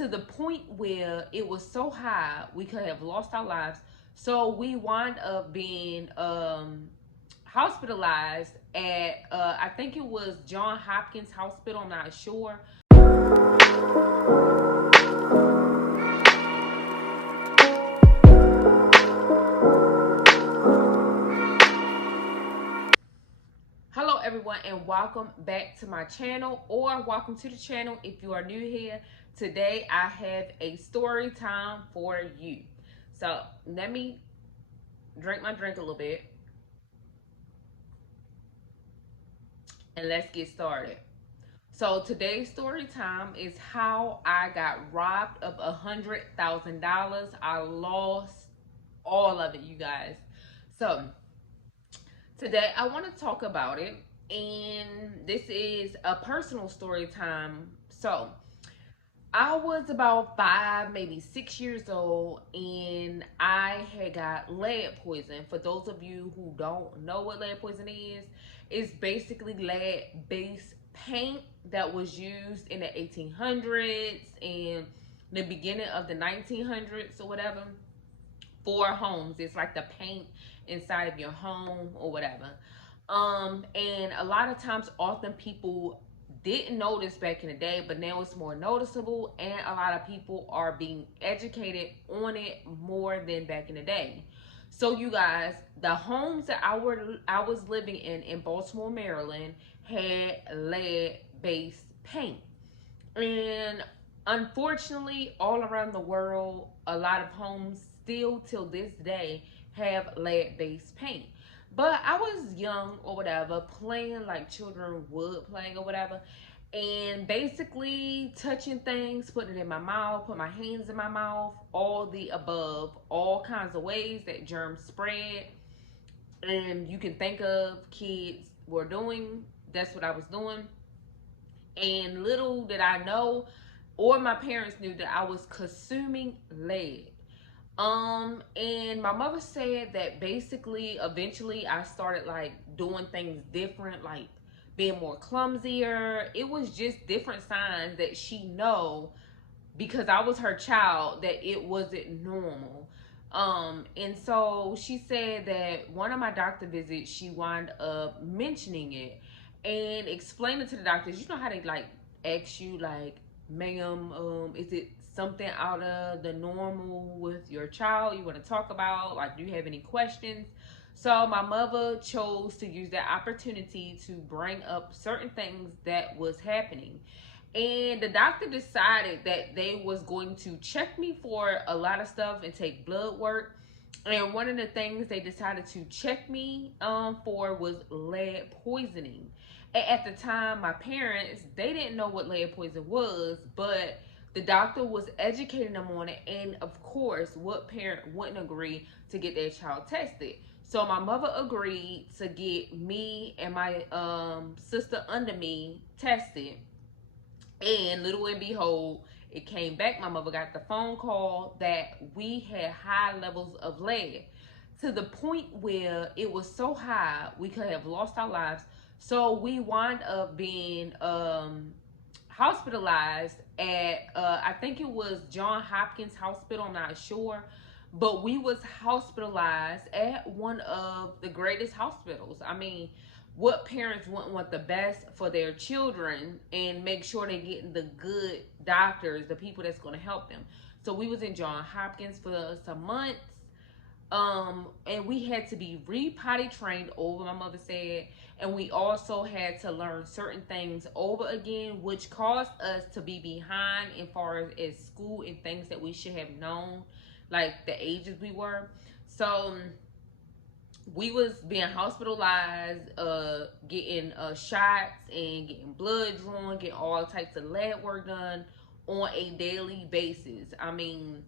to the point where it was so high we could have lost our lives. So we wind up being hospitalized at I think it was John Hopkins Hospital. I'm not sure. Hello everyone and welcome back to my channel, or welcome to the channel if you are new here. Today I have a story time for you. So let me drink my drink a little bit and let's get started. So today's story time is how I got robbed of $100,000. I lost all of it, you guys. So today I want to talk about it, and this is a personal story time. So I was about 5, maybe 6 years old, and I had got lead poison. For those of you who don't know what lead poison is, it's basically lead based paint that was used in the 1800s and the beginning of the 1900s or whatever for homes. It's like the paint inside of your home or whatever. And a lot of times, often people didn't notice back in the day, but now it's more noticeable, and a lot of people are being educated on it more than back in the day. So, you guys, the homes that I was living in Baltimore, Maryland, had lead-based paint, and unfortunately, all around the world, a lot of homes still till this day have lead-based paint. But I was young or whatever, playing like children would playing or whatever, and basically touching things, putting it in my mouth, put my hands in my mouth, all the above, all kinds of ways that germs spread. And you can think of kids were doing, that's what I was doing. And little did I know, or my parents knew, that I was consuming lead. And my mother said that basically, eventually, I started like doing things different, like being more clumsier. It was just different signs that she know, because I was her child, that it wasn't normal. And so she said that one of my doctor visits, she wound up mentioning it and explaining to the doctors. You know how they like ask you, like, ma'am, is it something out of the normal with your child you want to talk about? Like, do you have any questions? So my mother chose to use that opportunity to bring up certain things that was happening. And the doctor decided that they was going to check me for a lot of stuff and take blood work. And one of the things they decided to check me for was lead poisoning. And at the time, my parents, they didn't know what lead poison was, but the doctor was educating them on it. And of course, what parent wouldn't agree to get their child tested? So my mother agreed to get me and my sister under me tested. And little and behold, it came back. My mother got the phone call that we had high levels of lead, to the point where it was so high we could have lost our lives. So we wind up being hospitalized at I think it was John Hopkins Hospital. I'm not sure, but we was hospitalized at one of the greatest hospitals. I mean, what parents wouldn't want the best for their children and make sure they're getting the good doctors, the people that's going to help them. So we was in John Hopkins for some months. And we had to be re-potty trained over, my mother said, and we also had to learn certain things over again, which caused us to be behind as far as school and things that we should have known, like the ages we were. So we was being hospitalized, getting shots and getting blood drawn, getting all types of lab work done on a daily basis. I mean,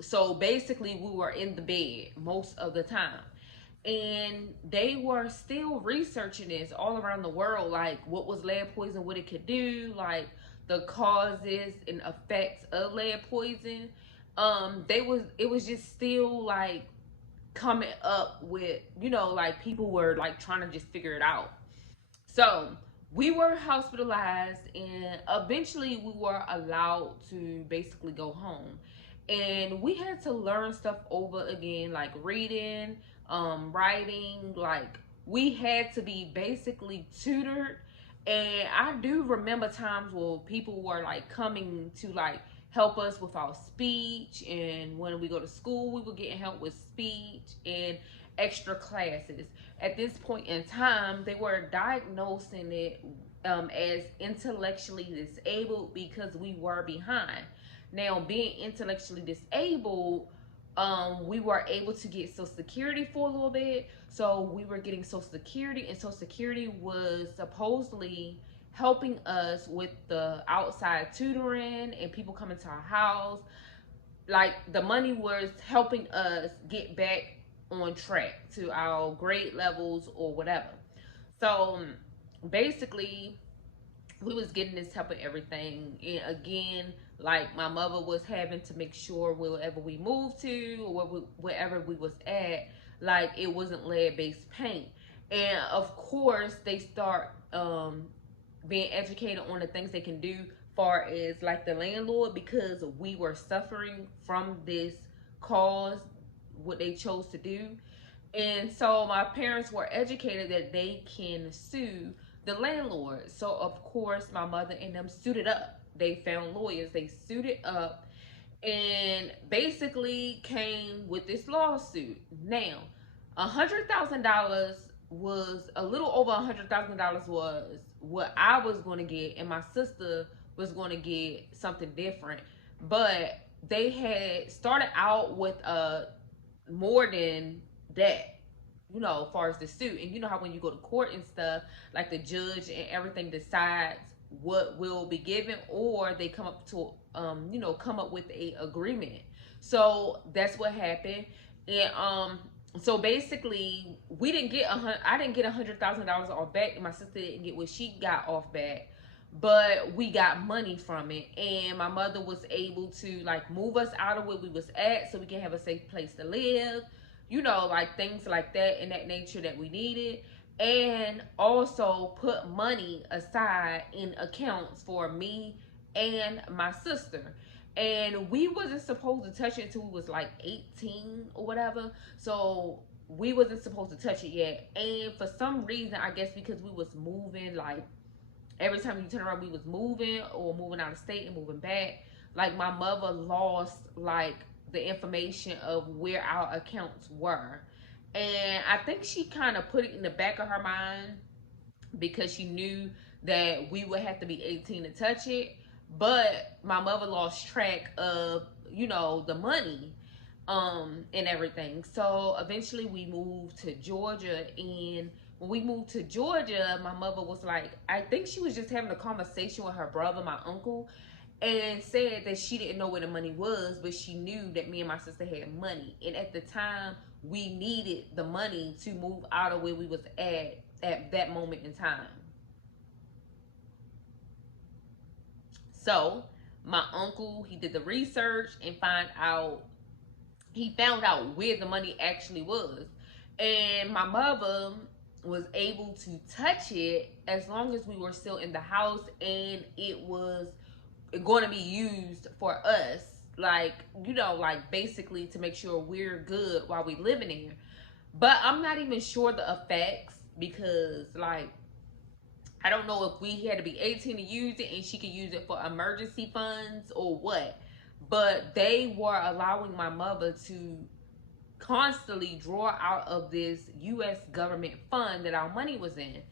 so basically we were in the bed most of the time. And they were still researching this all around the world, like what was lead poison, what it could do, like the causes and effects of lead poison. It was just still like coming up with, like people were like trying to just figure it out. So we were hospitalized, and eventually we were allowed to basically go home. And we had to learn stuff over again, like reading, writing. Like, we had to be basically tutored. And I do remember times where people were like coming to like help us with our speech. And when we go to school, we were getting help with speech and extra classes. At this point in time, they were diagnosing it as intellectually disabled because we were behind. Now, being intellectually disabled, we were able to get Social Security for a little bit. So we were getting Social Security, and Social Security was supposedly helping us with the outside tutoring and people coming to our house. Like, the money was helping us get back on track to our grade levels or whatever. So basically, we was getting this help and everything. And again, like, my mother was having to make sure wherever we moved to or wherever we was at, like, it wasn't lead-based paint. And of course, they start being educated on the things they can do, far as like the landlord, because we were suffering from this cause, what they chose to do. And so my parents were educated that they can sue the landlord. So of course my mother and them suited up. They found lawyers, they suited up, and basically came with this lawsuit. Now, $100,000 was a little over $100,000 was what I was going to get, and my sister was going to get something different. But they had started out with more than that, you know, as far as the suit. And you know how when you go to court and stuff, like, the judge and everything decides what will be given, or they come up to come up with a agreement. So that's what happened. And so basically, we didn't get I didn't get $100,000 off back, and my sister didn't get what she got off back, but we got money from it. And my mother was able to like move us out of where we was at so we can have a safe place to live, you know, like things like that in that nature that we needed. And also put money aside in accounts for me and my sister. And we wasn't supposed to touch it until we was like 18 or whatever. So we wasn't supposed to touch it yet. And for some reason, I guess because we was moving, like, every time you turn around, we was moving or moving out of state and moving back. Like, my mother lost like the information of where our accounts were. And I think she kind of put it in the back of her mind because she knew that we would have to be 18 to touch it. But my mother lost track of, you know, the money and everything. So eventually we moved to Georgia. And when we moved to Georgia, my mother was like, I think she was just having a conversation with her brother, my uncle, and said that she didn't know where the money was, but she knew that me and my sister had money. And at the time, we needed the money to move out of where we was at that moment in time. So my uncle, he did the research and he found out where the money actually was. And my mother was able to touch it as long as we were still in the house and it was going to be used for us, like, you know, like, basically to make sure we're good while we living there. But I'm not even sure the effects, because like, I don't know if we had to be 18 to use it and she could use it for emergency funds or what. But they were allowing my mother to constantly draw out of this U.S. government fund that our money was in.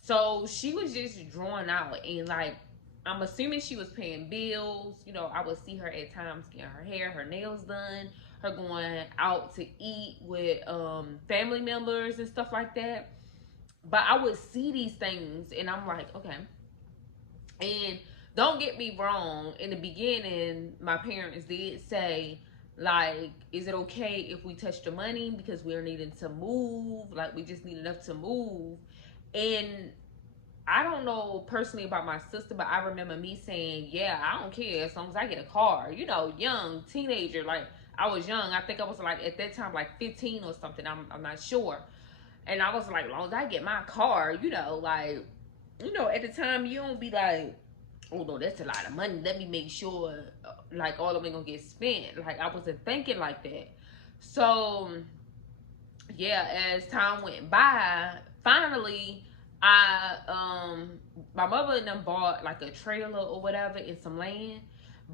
So she was just drawing out, and like, I'm assuming she was paying bills. You know, I would see her at times getting her hair, her nails done, her going out to eat with family members and stuff like that. But I would see these things and I'm like, okay. And don't get me wrong, in the beginning, my parents did say, like, is it okay if we touch the money because we're needing to move? Like, we just need enough to move. And I don't know personally about my sister, but I remember me saying, yeah, I don't care as long as I get a car. You know, young, teenager. Like, I was young. I think I was, like, at that time, like, 15 or something. I'm not sure. And I was like, as long as I get my car, you know, like, you know, at the time you don't be like, oh no, that's a lot of money. Let me make sure like all of it gonna get spent. Like I wasn't thinking like that. So yeah, as time went by, finally I my mother and them bought like a trailer or whatever and some land.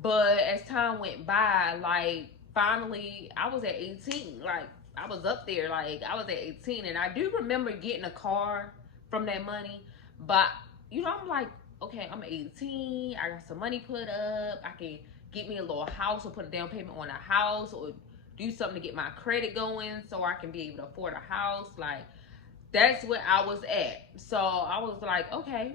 But as time went by, like finally I was at 18. Like I was up there, like I was at 18, and I do remember getting a car from that money. But you know, I'm like, okay, I'm 18, I got some money put up, I can get me a little house or put a down payment on a house or do something to get my credit going so I can be able to afford a house. Like that's where I was at. So I was like, okay.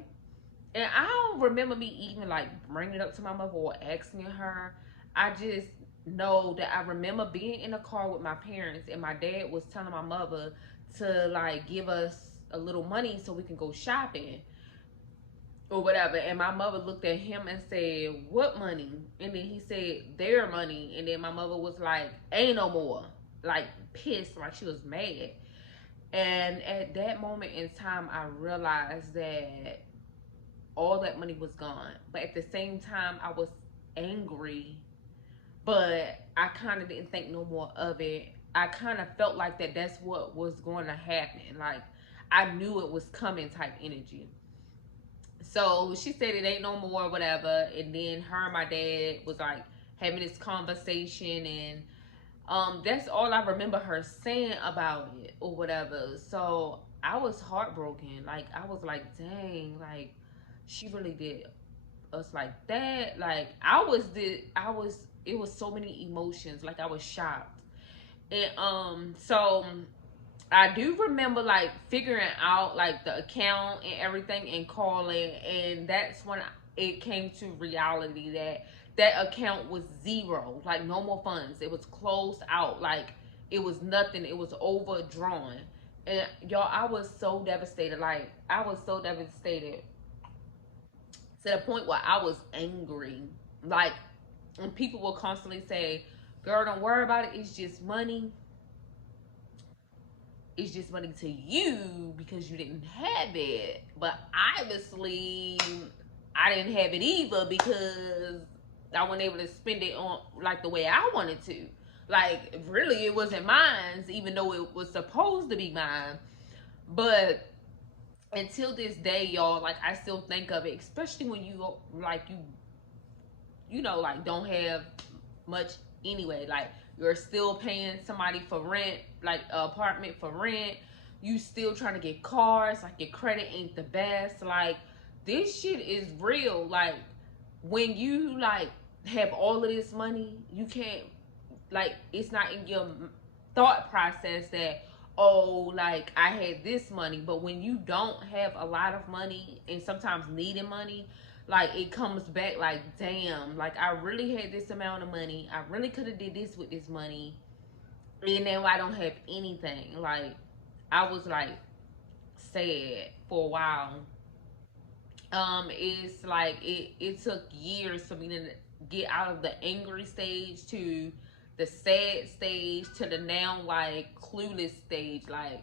And I don't remember me even like bringing it up to my mother or asking her. I just know that I remember being in a car with my parents and my dad was telling my mother to like give us a little money so we can go shopping or whatever. And my mother looked at him and said, "What money?" And then he said, "Their money." And then my mother was like, "Ain't no more." Like pissed, like she was mad. And at that moment in time, I realized that all that money was gone. But at the same time, I was angry, but I kind of didn't think no more of it. I kind of felt like that's what was going to happen. Like I knew it was coming type energy. So she said it ain't no more, whatever. And then her and my dad was like having this conversation, and that's all I remember her saying about it or whatever. So I was heartbroken. Like I was like, dang, like she really did us like that. Like I was it was so many emotions. Like I was shocked. And so I do remember like figuring out like the account and everything and calling, and that's when it came to reality that that account was zero, like no more funds. It was closed out, like it was nothing. It was overdrawn, and y'all, I was so devastated. Like I was so devastated to the point where I was angry. Like, and people will constantly say, "Girl, don't worry about it. It's just money." It's just money to you because you didn't have it. But obviously, I didn't have it either because I wasn't able to spend it on like the way I wanted to. Like, really, it wasn't mine, even though it was supposed to be mine. But until this day, y'all, like I still think of it, especially when you like you know, like don't have much anyway. Like you're still paying somebody for rent, like an apartment for rent. You still trying to get cars, like your credit ain't the best. Like this shit is real. Like when you like have all of this money, you can't like it's not in your thought process that oh like I had this money. But when you don't have a lot of money and sometimes needing money, like it comes back like damn, like I really had this amount of money, I really could have did this with this money, and now I don't have anything. Like I was like sad for a while. It's like it took years for me to get out of the angry stage to the sad stage to the now like clueless stage. Like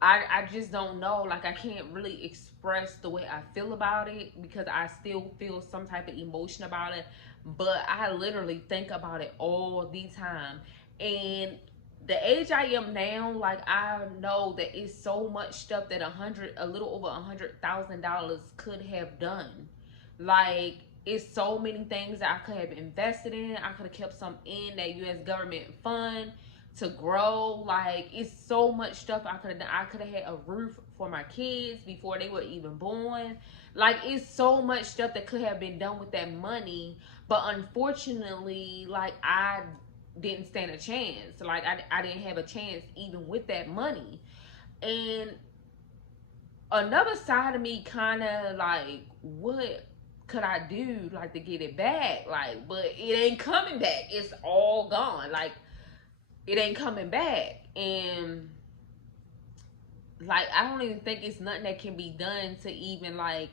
I just don't know. Like I can't really express the way I feel about it because I still feel some type of emotion about it. But I literally think about it all the time. And the age I am now, like I know that it's so much stuff that a little over $100,000 could have done. Like it's so many things that I could have invested in. I could have kept some in that U.S. government fund to grow. Like it's so much stuff I could have done. I could have had a roof for my kids before they were even born. Like it's so much stuff that could have been done with that money, but unfortunately like I didn't stand a chance. Like I didn't have a chance even with that money. And another side of me kind of like, what could I do like to get it back? Like, but it ain't coming back. It's all gone. Like it ain't coming back. And like I don't even think it's nothing that can be done to even like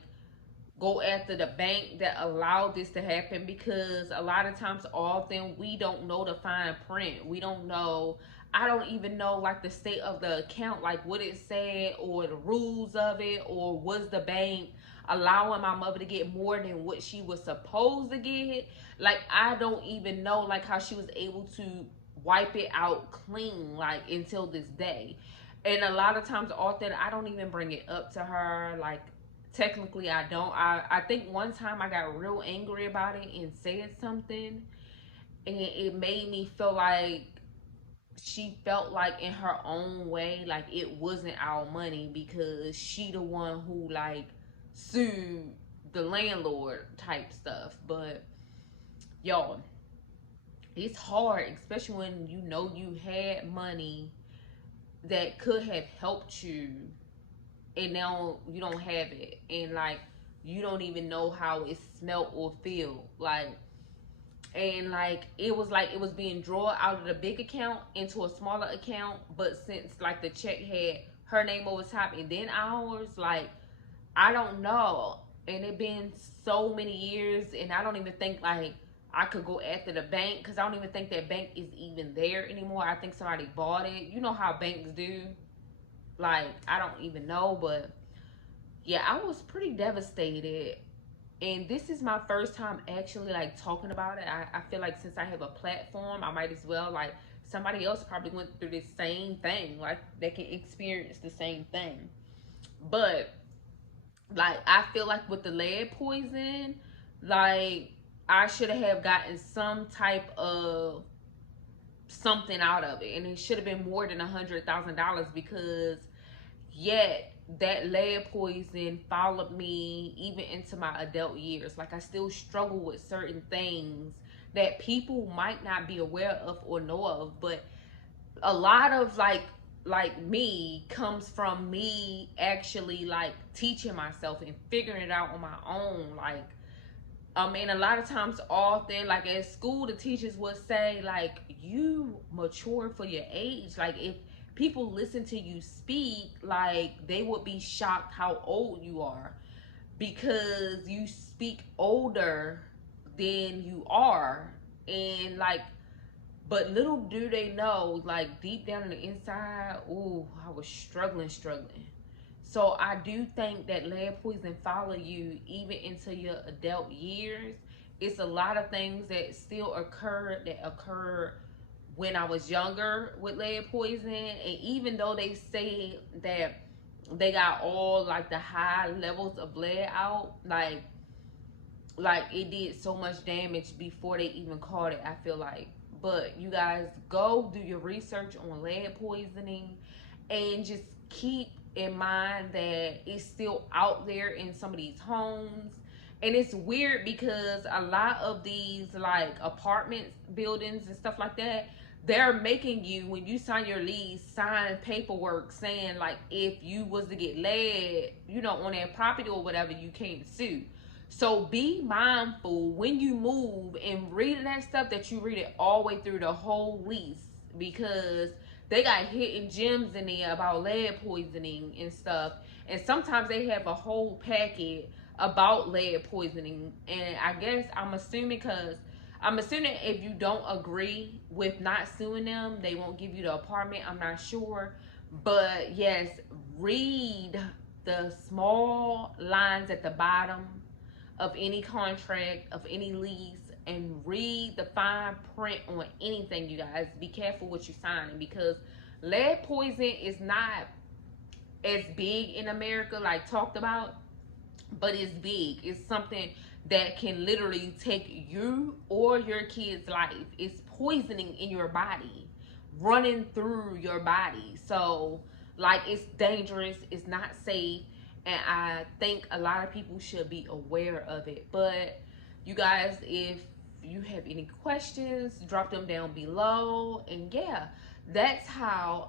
go after the bank that allowed this to happen, because a lot of times often we don't know the fine print. We don't know I don't even know like the state of the account, like what it said or the rules of it, or was the bank allowing my mother to get more than what she was supposed to get. Like I don't even know like how she was able to wipe it out clean like until this day. And a lot of times often I don't even bring it up to her. Like technically I don't. I think one time I got real angry about it and said something, and it made me feel like she felt like in her own way like it wasn't our money because she the one who like sued the landlord type stuff. But y'all, it's hard, especially when you know you had money that could have helped you, and now you don't have it, and like you don't even know how it smelt or feel like. And like it was being drawn out of the big account into a smaller account, but since like the check had her name over top and then ours, like I don't know. And it been so many years, and I don't even think like I could go after the bank because I don't even think that bank is even there anymore. I think somebody bought it. You know how banks do. Like I don't even know, but yeah, I was pretty devastated. And this is my first time actually like talking about it. I feel like since I have a platform, I might as well like somebody else probably went through the same thing. Like they can experience the same thing. But like I feel like with the lead poison, like I should have gotten some type of something out of it, and it should have been more than $100,000 because yet that lead poison followed me even into my adult years. Like I still struggle with certain things that people might not be aware of or know of, but a lot of like me comes from me actually like teaching myself and figuring it out on my own. Like and a lot of times often like at school the teachers would say like you mature for your age. Like if people listen to you speak, like they would be shocked how old you are because you speak older than you are. And like, but little do they know, like deep down on the inside, ooh, I was struggling. So I do think that lead poison follow you even into your adult years. It's a lot of things that still occurred when I was younger with lead poison. And even though they say that they got all like the high levels of lead out, like it did so much damage before they even caught it, I feel like. But you guys go do your research on lead poisoning and just keep in mind that it's still out there in some of these homes. And it's weird because a lot of these like apartment buildings and stuff like that, they're making you, when you sign your lease, sign paperwork saying like if you was to get lead, you know, on that property or whatever, you can't sue. So be mindful when you move and reading that stuff that you read it all the way through the whole lease, because they got hidden gems in there about lead poisoning and stuff. And sometimes they have a whole packet about lead poisoning. And I guess I'm assuming if you don't agree with not suing them, they won't give you the apartment. I'm not sure. But yes, read the small lines at the bottom of any contract, of any lease, and read the fine print on anything. You guys be careful what you're signing, because lead poison is not as big in America like talked about, but it's big. It's something that can literally take you or your kid's life. It's poisoning in your body, running through your body. So like it's dangerous, it's not safe, and I think a lot of people should be aware of it. But you guys, if you have any questions, drop them down below. And yeah, that's how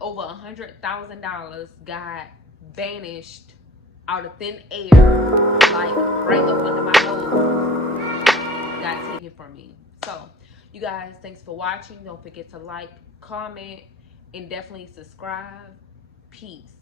over $100,000 got vanished out of thin air, like right up under my nose, got taken from me. So you guys, thanks for watching. Don't forget to like, comment, and definitely subscribe. Peace.